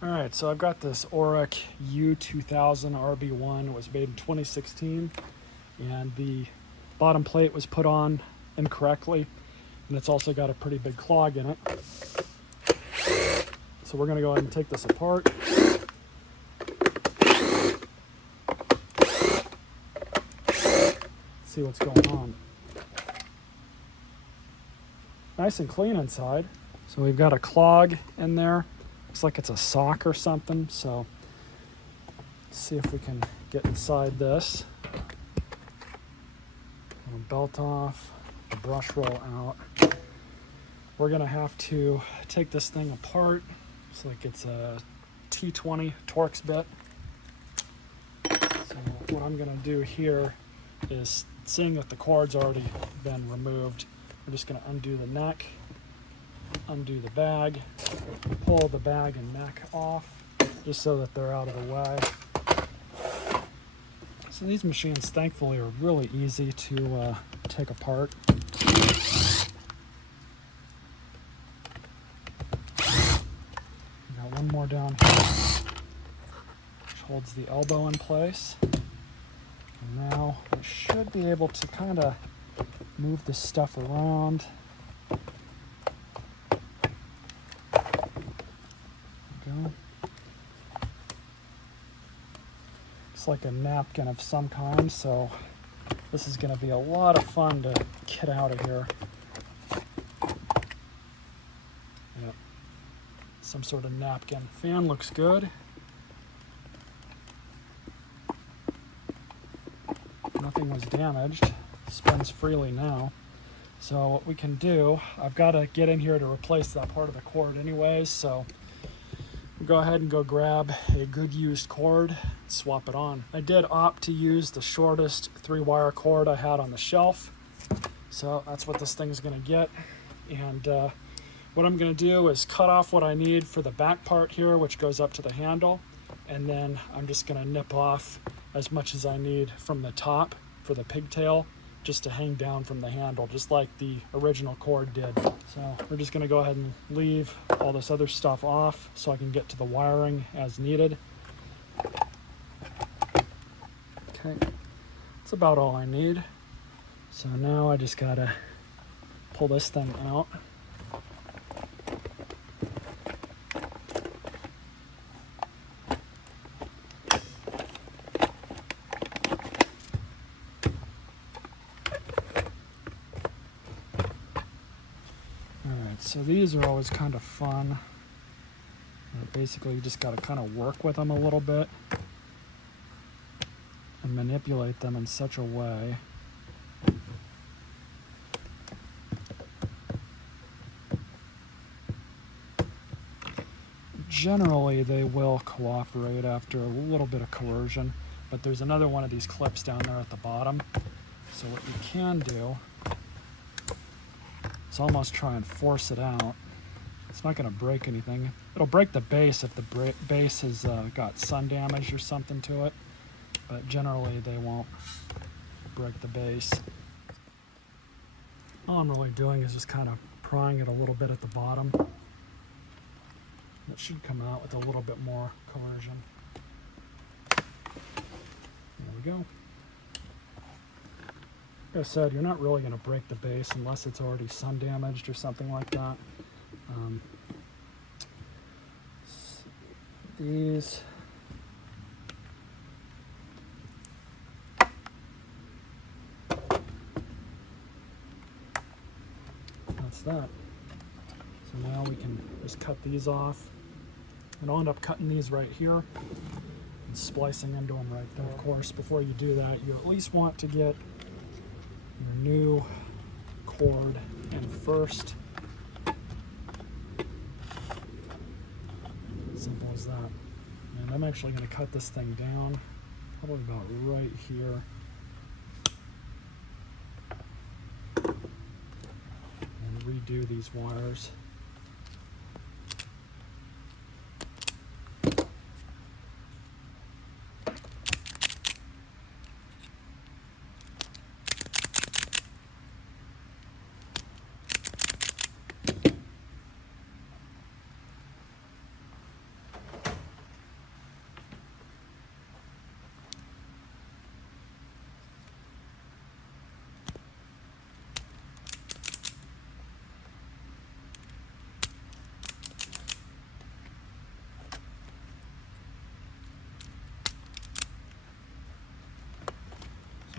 All right, so I've got this Oreck U2000 RB1. It was made in 2016, and the bottom plate was put on incorrectly, and it's also got a pretty big clog in it. So we're going to go ahead and take this apart. See what's going on. Nice and clean inside. So we've got a clog in there. Looks like it's a sock or something. So let's see if we can get inside this. Pull the belt off, the brush roll out. We're gonna have to take this thing apart. Looks like it's a T20 Torx bit. So what I'm gonna do here is, seeing that the cord's already been removed, we're just going to undo the neck, undo the bag, pull the bag and neck off, just so that they're out of the way. So these machines, thankfully, are really easy to take apart. Got one more down here, which holds the elbow in place. And now we should be able to kind of move this stuff around. There we go. It's like a napkin of some kind, so this is going to be a lot of fun to get out of here. Yep. Some sort of napkin. Fan looks good. Nothing was damaged. Spins freely now. So what we can do, I've got to get in here to replace that part of the cord anyways, so we'll go ahead and go grab a good used cord and swap it on. I did opt to use the shortest 3-wire cord I had on the shelf, so that's what this thing's going to get. And what I'm going to do is cut off what I need for the back part here, which goes up to the handle, and then I'm just going to nip off as much as I need from the top for the pigtail, just to hang down from the handle, just like the original cord did. So we're just going to go ahead and leave all this other stuff off so I can get to the wiring as needed. Okay, that's about all I need. So now I just got to pull this thing out. So these are always kind of fun. Basically, you just got to kind of work with them a little bit and manipulate them in such a way generally they will cooperate after a little bit of coercion, but there's another one of these clips down there at the bottom. So what you can do is almost try and force it out. It's not going to break anything. It'll break the base if the base has got sun damage or something to it, but generally they won't break the base. All I'm really doing is just kind of prying it a little bit at the bottom. It should come out with a little bit more coercion. There we go. Like I said, you're not really going to break the base unless it's already sun damaged or something like that. These that's that. So now we can just cut these off, and I'll end up cutting these right here and splicing into them right there. Of course, before you do that, you at least want to get your new cord in first. Simple as that. And I'm actually going to cut this thing down probably about right here. And redo these wires.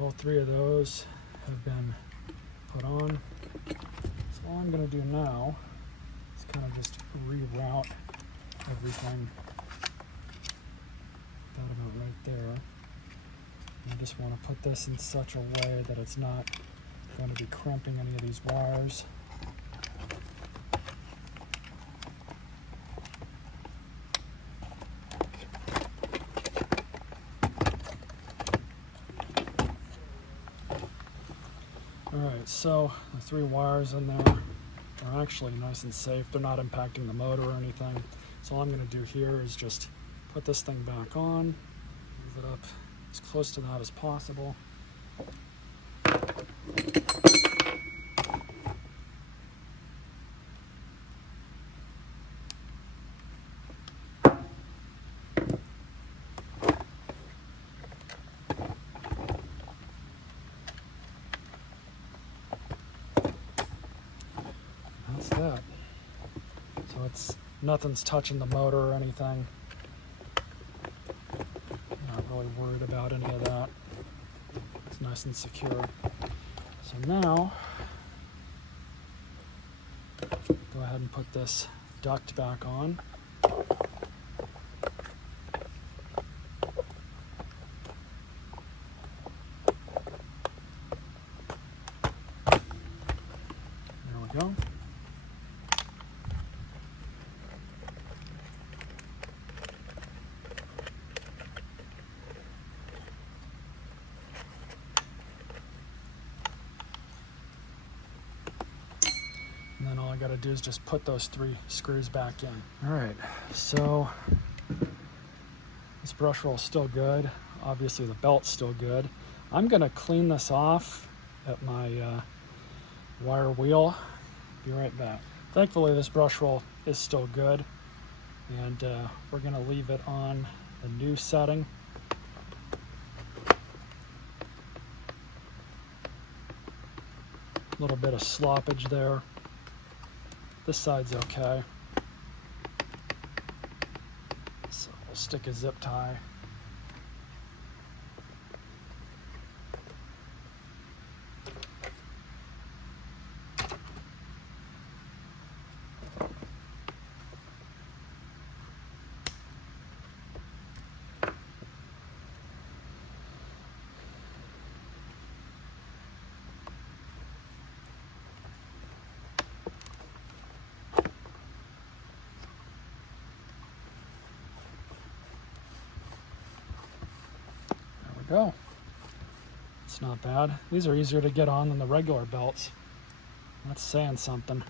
All 3 of those have been put on. So all I'm going to do now is kind of just reroute everything about right there. And I just want to put this in such a way that it's not going to be crimping any of these wires. Alright, so the 3 wires in there are actually nice and safe. They're not impacting the motor or anything. So all I'm going to do here is just put this thing back on, move it up as close to that as possible. That's that. So nothing's touching the motor or anything. Not really worried about any of that. It's nice and secure. So now, go ahead and put this duct back on. There we go. And then all I got to do is just put those 3 screws back in. All right, so this brush roll is still good. Obviously the belt's still good. I'm going to clean this off at my wire wheel. Be right back. Thankfully this brush roll is still good, and we're going to leave it on the new setting. A little bit of sloppage there. This side's okay. So we'll stick a zip tie. Go. It's not bad. These are easier to get on than the regular belts. That's saying something.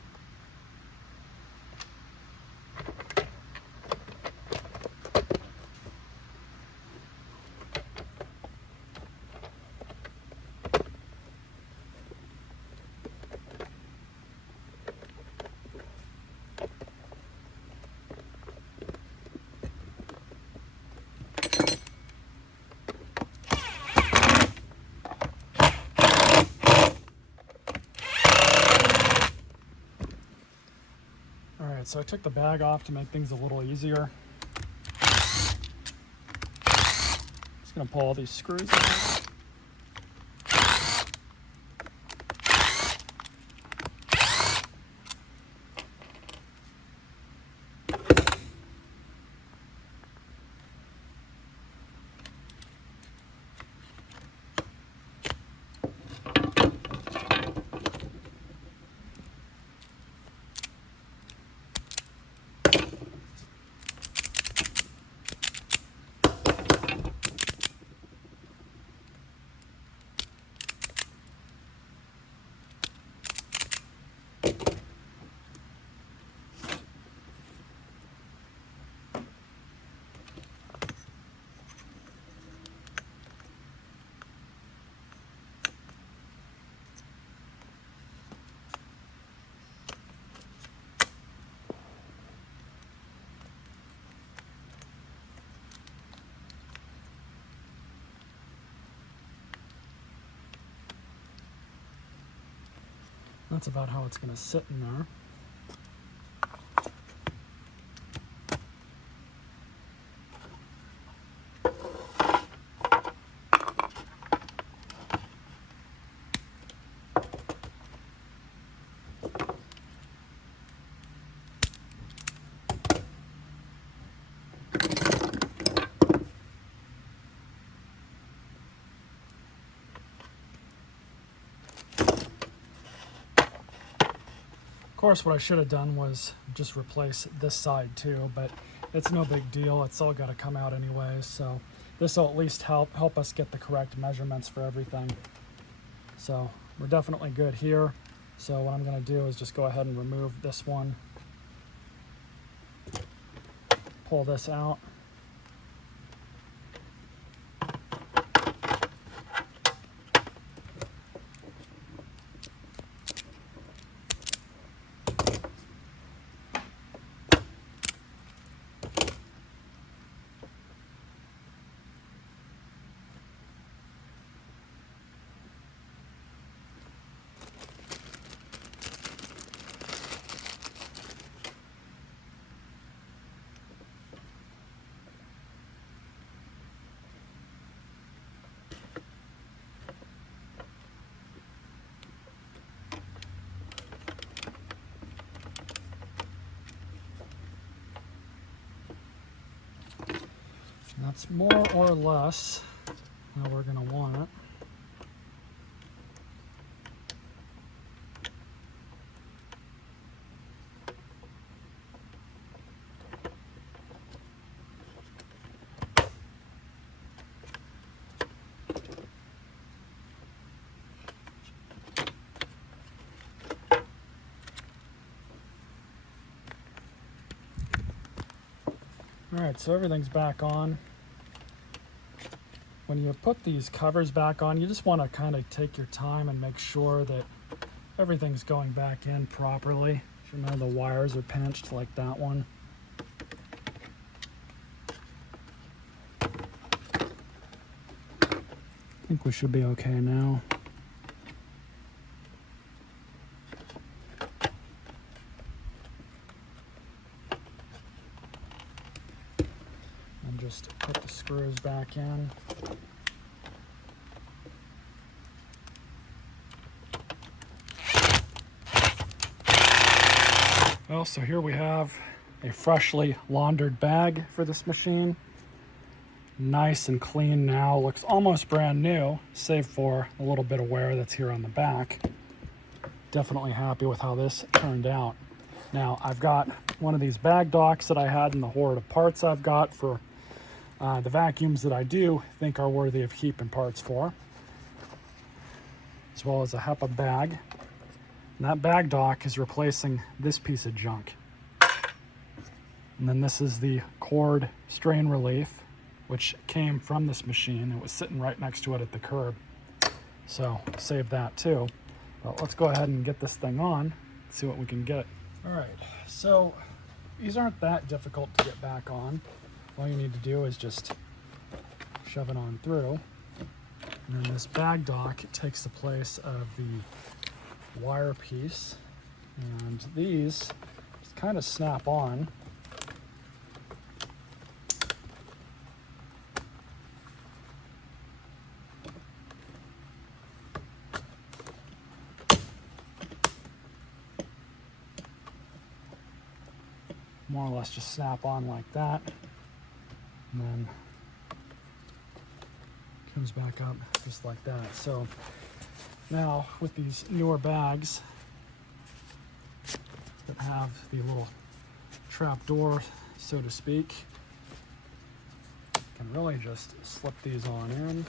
So I took the bag off to make things a little easier. Just gonna pull all these screws out. That's about how it's going to sit in there. course, what I should have done was just replace this side too, but it's no big deal. It's all got to come out anyway, so this will at least help us get the correct measurements for everything. So we're definitely good here. So what I'm going to do is just go ahead and remove this one, pull this out. And that's more or less how we're going to want it. All right, so everything's back on. When you put these covers back on, you just want to kind of take your time and make sure that everything's going back in properly. You know, the wires are pinched like that one. I think we should be okay now. And just put the screws back in. Well, so here we have a freshly laundered bag for this machine. Nice and clean now, looks almost brand new, save for a little bit of wear that's here on the back. Definitely happy with how this turned out. Now, I've got one of these bag docks that I had in the hoard of parts I've got for the vacuums that I do think are worthy of keeping parts for, as well as a HEPA bag. And that bag dock is replacing this piece of junk. And then this is the cord strain relief, which came from this machine. It was sitting right next to it at the curb. So save that too. But let's go ahead and get this thing on, see what we can get. All right, so these aren't that difficult to get back on. All you need to do is just shove it on through. And then this bag dock takes the place of the wire piece, and these just kind of snap on. More or less just snap on like that, and then comes back up just like that. So now, with these newer bags that have the little trap door, so to speak, you can really just slip these on in.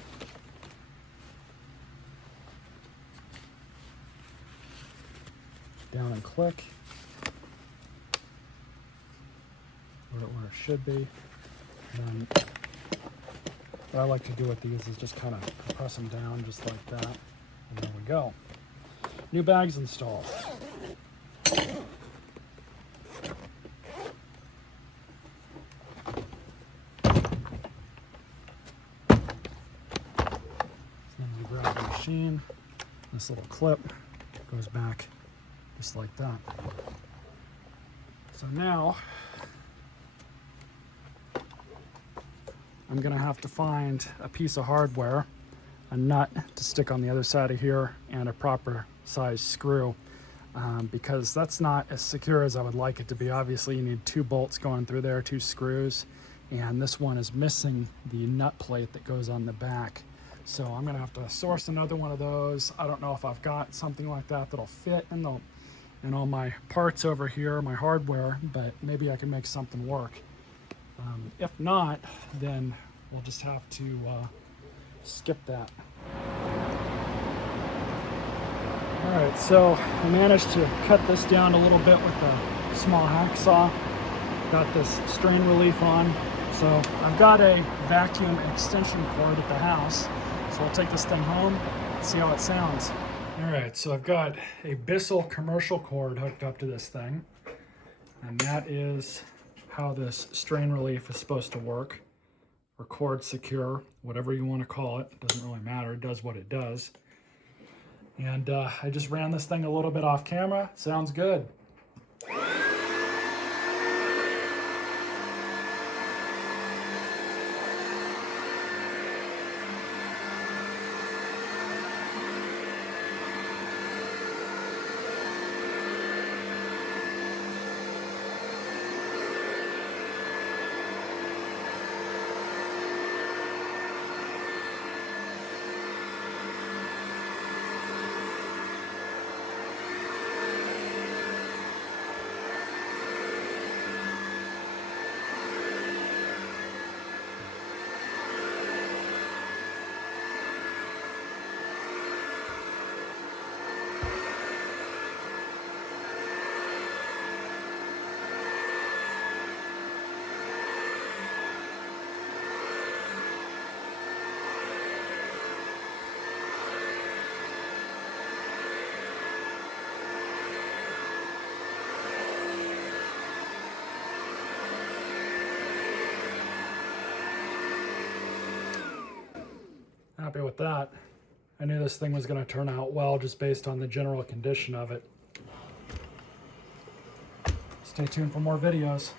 Down and click. Put it where it should be. And then what I like to do with these is just kind of press them down just like that. And there we go. New bags installed. So then you grab the machine. This little clip goes back just like that. So now I'm going to have to find a piece of hardware, a nut to stick on the other side of here, and a proper size screw, because that's not as secure as I would like it to be. Obviously you need 2 bolts going through there, 2 screws, and this one is missing the nut plate that goes on the back. So I'm gonna have to source another one of those. I don't know if I've got something like that that'll fit in and all my parts over here, my hardware, but maybe I can make something work. If not, then we'll just have to skip that. All right, so I managed to cut this down a little bit with a small hacksaw. Got this strain relief on. So I've got a vacuum extension cord at the house. So I'll take this thing home and see how it sounds. All right, so I've got a Bissell commercial cord hooked up to this thing. And that is how this strain relief is supposed to work. Or cord secure, whatever you want to call it. It doesn't really matter, it does what it does. And I just ran this thing a little bit off camera. Sounds good. Happy with that. I knew this thing was going to turn out well just based on the general condition of it. Stay tuned for more videos.